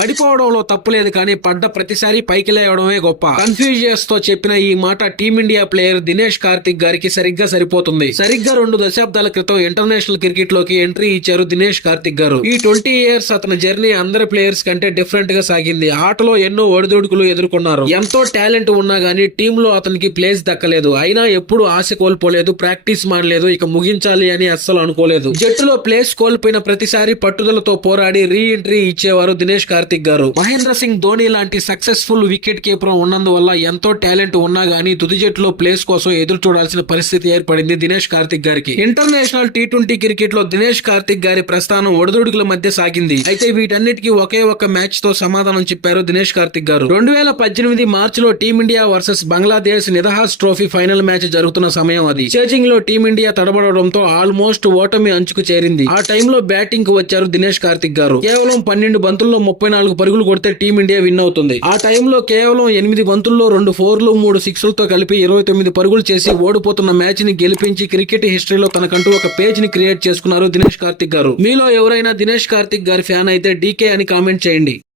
పడిపోవడంలో తప్పులేదు కానీ పడ్డ ప్రతిసారి పైకి లేవడమే గొప్ప. కన్ఫ్యూజియస్తో చెప్పిన ఈ మాట టీమిండియా ప్లేయర్ దినేష్ కార్తిక్ గారికి సరిగ్గా సరిపోతుంది. సరిగ్గా రెండు దశాబ్దాల క్రితం ఇంటర్నేషనల్ క్రికెట్లోకి ఎంట్రీ ఇచ్చారు దినేష్ కార్తిక్ గారు. ఈ ట్వంటీ ఇయర్స్ అతని జర్నీ అందరి ప్లేయర్స్ కంటే డిఫరెంట్గా సాగింది. ఆటలో ఎన్నో ఒడిదుడుకులు ఎదుర్కొన్నారు. ఎంతో టాలెంట్ ఉన్నా గానీ టీమ్లో అతనికి ప్లేస్ దక్కలేదు. అయినా ఎప్పుడు ఆశ కోల్పోలేదు ప్రాక్టీస్ మానలేదు ఇక ముగించాలి అని అస్సలు అనుకోలేదు. జట్టులో ప్లేస్ కోల్పోయిన ప్రతిసారి పట్టుదలతో పోరాడి రీ ఎంట్రీ ఇచ్చేవారు దినేష్ కార్తిక్ గారు మహేంద్ర సింగ్ ధోని లాంటి సక్సెస్ఫుల్ వికెట్ కీపర్ ఉన్నందువల్ల ఎంతో టాలెంట్ ఉన్నా గానీ తుది జట్టులో ప్లేస్ కోసం ఎదురు చూడాల్సిన పరిస్థితి ఏర్పడింది దినేష్ కార్తిక్ గారికి. ఇంటర్నేషనల్ టీ ట్వంటీ క్రికెట్లో దినేష్ కార్తిక్ గారి ప్రస్థానం ఒడిదుడుకుల మధ్య సాగింది. అయితే వీటన్నిటికీ ఒకే ఒక్క మ్యాచ్తో సమాధానం చెప్పారు దినేష్ కార్తిక్ గారు. రెండు వేల పద్దెనిమిది మార్చిలో Team India versus Bangladesh Nidahas trophy final match జరుగుతున్న సమయం అది. చేజింగ్లో టీమిండియా తడబడడంతో ఆల్మోస్ట్ ఓటమి అంచుకు చేరింది. ఆ టైంలో బ్యాటింగ్కు వచ్చారు దినేష్ కార్తిక్ గారు. కేవలం పన్నెండు బంతుల్లో ముప్పై ముప్పై నాలుగు పరుగులు కొడితే టీమిండియా విన్ అవుతుంది. ఆ టైంలో కేవలం ఎనిమిది బంతుల్లో రెండు ఫోర్లు మూడు సిక్స్లతో కలిపి ఇరవై తొమ్మిది పరుగులు చేసి ఓడిపోతున్న మ్యాచ్ని గెలిపించి క్రికెట్ హిస్టరీలో తనకంటూ ఒక పేజ్ని క్రియేట్ చేసుకున్నారు దినేష్ కార్తిక్ గారు. మీలో ఎవరైనా దినేష్ కార్తిక్ గారి ఫ్యాన్ అయితే డీకే అని కామెంట్ చేయండి.